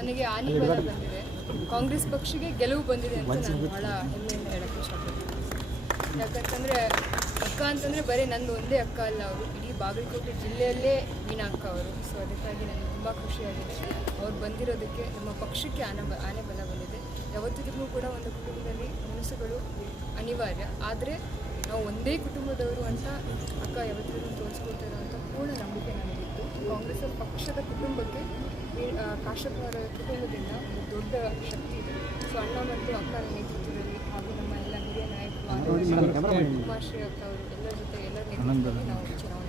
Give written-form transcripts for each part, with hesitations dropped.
ನನಗೆ ಆನಿ ಬಲ ಬಂದಿದೆ, ಕಾಂಗ್ರೆಸ್ ಪಕ್ಷಕ್ಕೆ ಗೆಲುವು ಬಂದಿದೆ ಅಂತ ನಾನು ಭಾಳ ಹೆಮ್ಮೆಯಿಂದ ಹೇಳಕ್ಕೆ ಇಷ್ಟಪಡ್ತೀನಿ. ಯಾಕಂತಂದರೆ ಅಕ್ಕ ಅಂತಂದರೆ ಬರೀ ನಂದು ಒಂದೇ ಅಕ್ಕ ಅಲ್ಲ, ಅವರು ಇಡೀ ಬಾಗಲಕೋಟೆ ಜಿಲ್ಲೆಯಲ್ಲೇ ವೀಣಾ ಅಕ್ಕ ಅವರು. ಸೊ ಅದಕ್ಕಾಗಿ ನನಗೆ ತುಂಬ ಖುಷಿಯಾಗಿದೆ ಅವ್ರು ಬಂದಿರೋದಕ್ಕೆ. ನಮ್ಮ ಪಕ್ಷಕ್ಕೆ ಆನೆ ಬಲ ಬಂದಿದೆ. ಯಾವತ್ತಿದ್ರೂ ಕೂಡ ಒಂದು ಕುಟುಂಬದಲ್ಲಿ ಮನಸ್ಸುಗಳು ಅನಿವಾರ್ಯ, ಆದರೆ ನಾವು ಒಂದೇ ಕುಟುಂಬದವರು ಅಂತ ಅಕ್ಕ ಯಾವತ್ತಿದ್ರೂ ತೋರಿಸ್ಕೊಳ್ತಾರೆ ಅಂತ ಪೂರ್ಣ ನಂಬಿಕೆ ನನಗಿತ್ತು. ಕಾಂಗ್ರೆಸ್ ಪಕ್ಷದ ಕುಟುಂಬಕ್ಕೆ ಕಾಶ್ಯಪವರ ಕುಟುಂಬದಿಂದ ಒಂದು ದೊಡ್ಡ ಶಕ್ತಿ ಇದೆ. ಸೊ ಅಣ್ಣ ಮತ್ತು ಅಕ್ಕನ ನೇತೃತ್ವದಲ್ಲಿ ಹಾಗೂ ನಮ್ಮ ಎಲ್ಲ ಹಿರಿಯ ನಾಯಕರು ಉಮಾಶ್ರೀ ಅಕ್ಕ ಅವರು ಎಲ್ಲರ ಜೊತೆ ಎಲ್ಲರ ನೇತೃತ್ವದಲ್ಲಿ ನಾವು ಚುನಾವಣೆ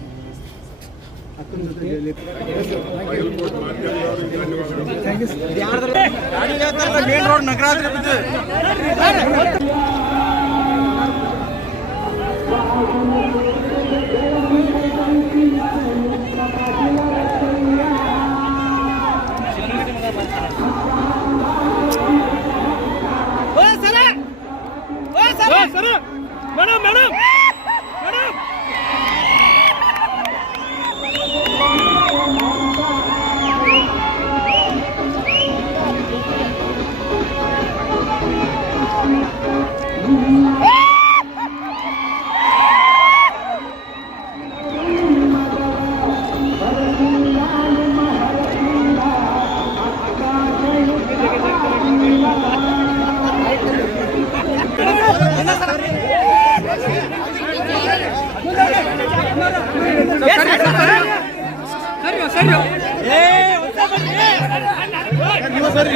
ಮೇಡಮ್ ಮೇಡಮ್ ಸರಿ